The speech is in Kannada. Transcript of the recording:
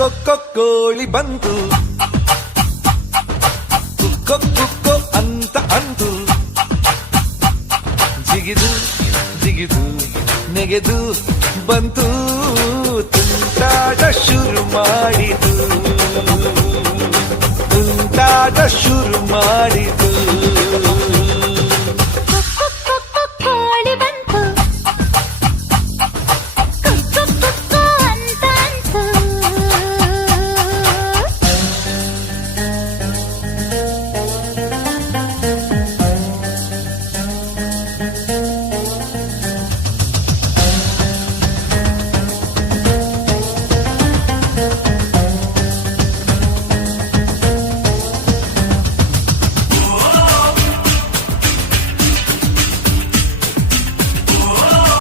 ಕೋಳಿ ಬಂತು ಕುಕ್ಕೋ ಅಂತ ಅಂತು ಜಿಗಿದು ಜಿಗಿದು ನೆಗೆದು ಬಂತು ತುಂಟಾಟ ಶುರು ಮಾಡಿತು ತುಂಟಾಟ ಶುರು ಮಾಡಿತು